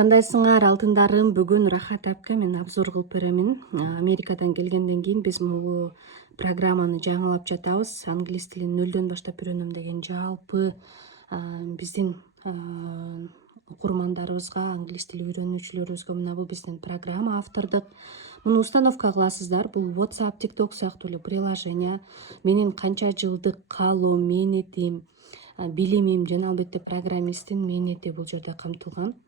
Кандайсыңар алтындарым, бүгүн Рахат апка мен обзор кылып беремин. Америкадан келгенден кийин биз бул программаны жаңылап жатабыз. Англис тилин нөлдөн баштап үйрөнөм деген жалпы биздин окурмандарыбызга, англис тили үйрөнүүчүлөрүбүзгө мына бул биздин программа автордук. Муну установка кыласыздар. Бул WhatsApp, TikTok сыяктуу эле приложение. Менин канча жылдык каалоом, мээнетим, билимим жана албетте программисттин мээнети бул жерде камтылган.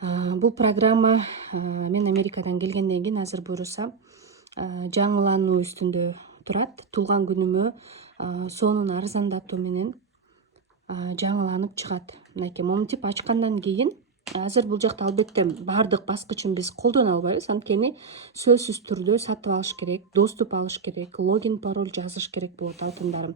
Бул программа мен Америкадан келгенден кийин азыр буюрса жаңылануу үстүндө турат. Туулган күнүмө сонун арзандатуу менен жаңыланып чыгат. Мынакей моментип ачкандан кийин азыр бул жакта албетте баардык баскычын биз колдоно албайбыз. Анткени сөзсүз түрдө сатып алыш керек, доступ алыш керек, логин, пароль жазыш керек болот алтындарым.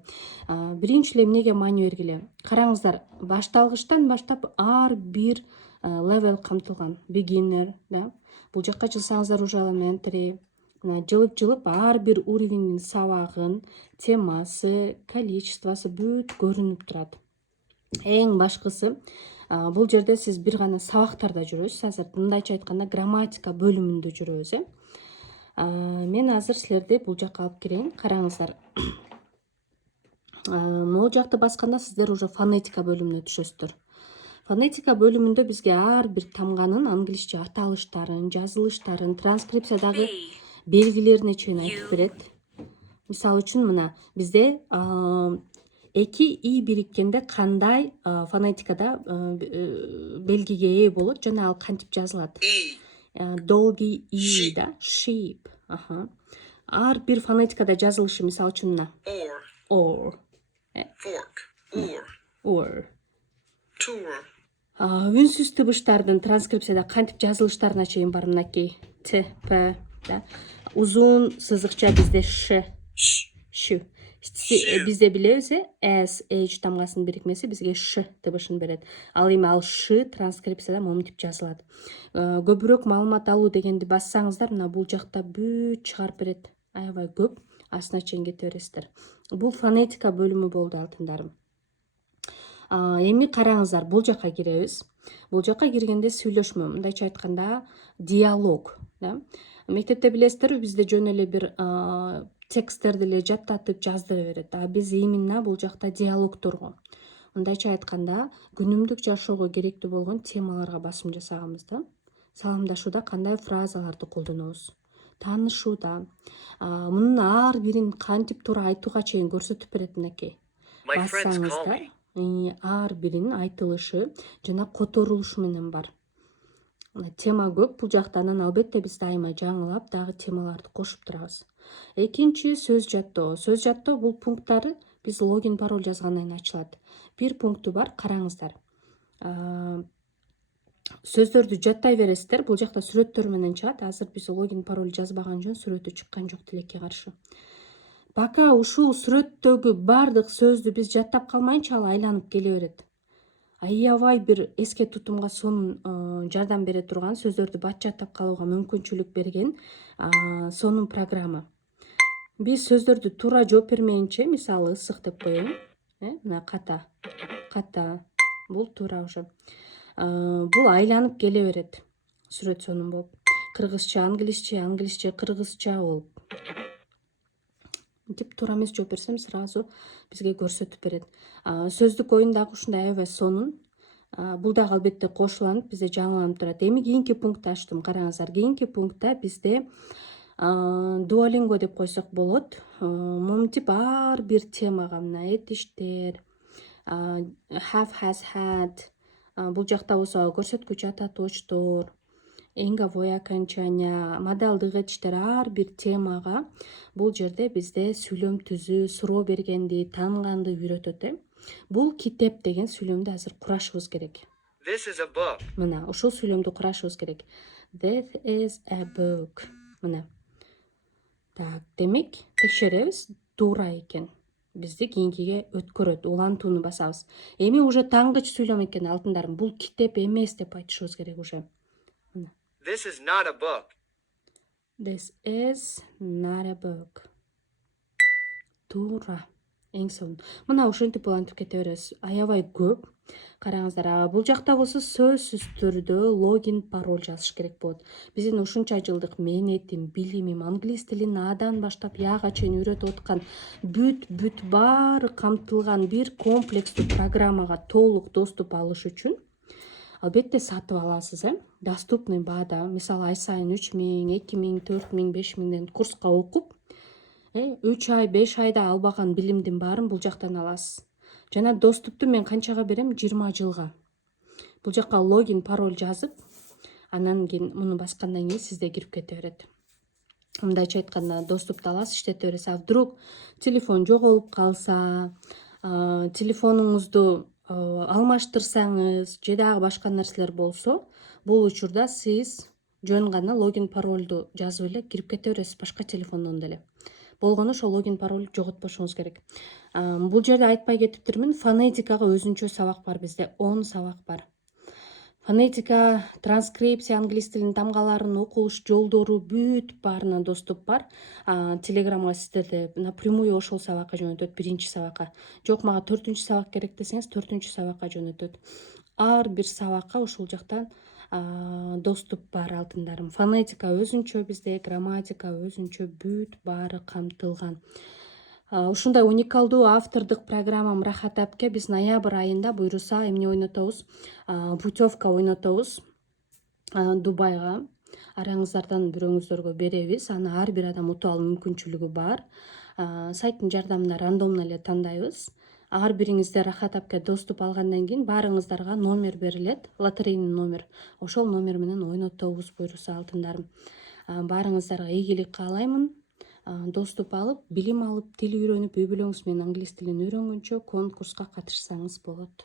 Биринчи эле эмнеге маани бергиле? Караңыздар, башталгычтан баштап ар бир левел камтылган. Beginner, да. Бул жакка жылсаңыздар уже elementary, жылып ар бир уровеньдин сабагын, темасы, количествосы бүт көрүнүп турат. Эң башкысы, бул жерде сиз бир гана сабактарда жүрөсүз. Азыр мындайча айтканда грамматика бөлүмүндө жүрөбүз. Мен азыр силерди бул жакка алып кирейин. Караңыздар. Могу жакты басканда сиздер уже фонетика бөлүмүнө түшөсүздөр. Фонетика бөлүмүндө бизге ар бир тамганын англисче аталыштарын, жазылыштарын, транскрипциядагы белгилерине чейин айтып берет. Мисалы үчүн мына бизде эки и бириккенде кандай фонетикада белгиге ээ болот жана ал кантип жазылат. Долгий и, да, sheep. Ар бир фонетикада жазылышы, мисалы үчүн мына or, fork, or. Үнсүз тыбыштардын транскрипцияда кантип жазылыштарына чейин бар. Мынакей т, п, да. Узун сызыкча бизде ш. Бизде билебиз, s, h тамгасынын бирикмеси бизге ш тыбышын берет. Ал эми ал ш транскрипцияда моментип жазылат. Көбүрөөк маалымат алуу дегенди бассаңыздар, мына бул жакта бүт чыгарып берет. Аябай көп, астына чейин кете бересиздер. Бул фонетика бөлүмү болду алтындарым. Эми караңыздар, бул жака киребиз. Бул жака киргенде сүйлөшмө, мындайча айтканда диалог, да. Мектепте билесиздер, бизде жөн эле бир тексттерди эле жаттатып жаздыра берет. Биз именно бул жакта диалогторго, мындайча айтканда күнүмдүк жашоого керектүү болгон темаларга басым жасаганбыз, да. Саламдашууда кандай фразаларды колдонобуз, таанышууда мунун ар бирин кантип туура айтууга чейин көрсөтүп берет. Мынакей бассаңыздар, ар биринин айтылышы жана которулушу менен бар. Тема көп бул жакта, анан албетте биз дайыма жаңылап дагы темаларды кошуп турабыз. Экинчи сөз жаттоо. Сөз жаттоо бул пункттары биз логин, пароль жазгандан кийин ачылат. Бир пункту бар, караңыздар. Сөздөрдү жаттай бересиздер. Бул жакта сүрөттөр менен чыгат. Азыр биз логин, пароль жазбаган жөн, сүрөтү чыккан жок, тилекке каршы. Пока ушул сүрөттөгү бардык сөздү биз жаттап калмайынча, ал айланып келе берет. Аябай бир эске тутумга сонун жардам бере турган, сөздөрдү бат жаттап калууга мүмкүнчүлүк берген сонун программа. Биз сөздөрдү туура жооп бермейинче, мисалы ысык деп коеюн. Мына ката. Бул туура уже. Бул айланып келе берет. Сүрөт сонун болуп. Кыргызча, англисче, кыргызча болуп. Мынтип туура эмес жооп берсем, сразу бизге көрсөтүп берет. Сөздүк оюн дагы ушундай аябай сонун. Бул дагы албетте кошуланып, бизде жаңыланып турат. Эми кийинки пунктты ачтым. Караңыздар, кийинки пунктта бизде Duolingo деп койсок болот. Моментип ар бир темага, мына этиштер, have, has, had, бул жакта болсо көрсөткүч ата точтор, энговое окончание, модалдык этиштер ар бир темага бул жерде бизде сүйлөм түзүү, суроо бергенди, таанганды үйрөтөт. Бул китеп деген сүйлөмдү азыр курашыбыз керек. This is a book. Мына ушул сүйлөмдү курашыбыз керек. That is a book. Мына. Так, демек текшеребиз, туура экен. Бизди кийинкиге өткөрөт, улантууну басабыз. Эми уже тангыч сүйлөм экен алтындарым. Бул китеп эмес деп айтышыбыз керек уже. This is not a book. This is not a book. Туура. Эң сонун. Мына ошентип улантып кете беребиз. Аябай көп. Караңыздар, бул жакта болсо сөзсүз түрдө логин, пароль жазыш керек болот. Биздин ушунча жылдык мээнетим, билимим, англис тилин Адан баштап Яга чейин үйрөтүп аткан бүт баары камтылган бир комплекстүү программага толук доступ алыш үчүн албетте сатып аласыз. Доступный баада, мисалы ай сайын 3000, 2000, 4000, 5000ден курска окуп, 3 ай, 5 айда албаган билимдин баарын бул жактан аласыз. Жана доступту мен канчага берем? 20 жылга. Бул жакка логин, пароль жазып, анан кийин муну баскандан кийин сизде кирип кете берет. Мындайча айтканда доступту аласыз, иштете бересиз. А вдруг телефон жоголуп калса, телефонуңузду алмаштырсаңыз же дагы башка нерселер болсо, бул учурда сиз жөн гана логин, парольду жазып эле кирип кете бересиз башка телефондон деле. Болгону ошол логин, пароль жоготпошуңуз керек. Бул жерде айтпай кетиптирмин, фонетикага өзүнчө сабак бар бизде, 10 сабак бар. Фонетика, транскрипция, англис тилинин тамгаларын окулуш жолдору бүт баарына доступ бар. Телеграмга сиздерди напрямую ошол сабакка жөнөтөт, 1-чи сабакка. Жок, мага 4-чү сабак керек десеңиз, 4-чү сабакка жөнөтөт. Ар бир сабакка ушул жактан доступ бар алтындарым. Фонетика өзүнчө бизде, грамматика өзүнчө, бүт баары камтылган. Ушундай уникалдуу автордук программам Рахат апке биз ноябрь айында буйруса эмне ойнотобуз? Путевка ойнотобуз Дубайга. Араңыздардан бирөөңүздөргө беребиз. Аны ар бир адам утуп алуу мүмкүнчүлүгү бар. Сайттын жардамында рандомно эле тандайбыз. Ар бириңизде Рахат апке доступ алгандан кийин баарыңыздарга номер берилет, лотерейный номер. Ошол номер менен ойнотобуз буйруса алтындарым. Баарыңыздарга ийгилик каалаймын. Доступ алып, билим алып, тил үйрөнүп, үй бүлөңүз менен англис тилин үйрөнгөнчө конкурска катышсаңыз болот.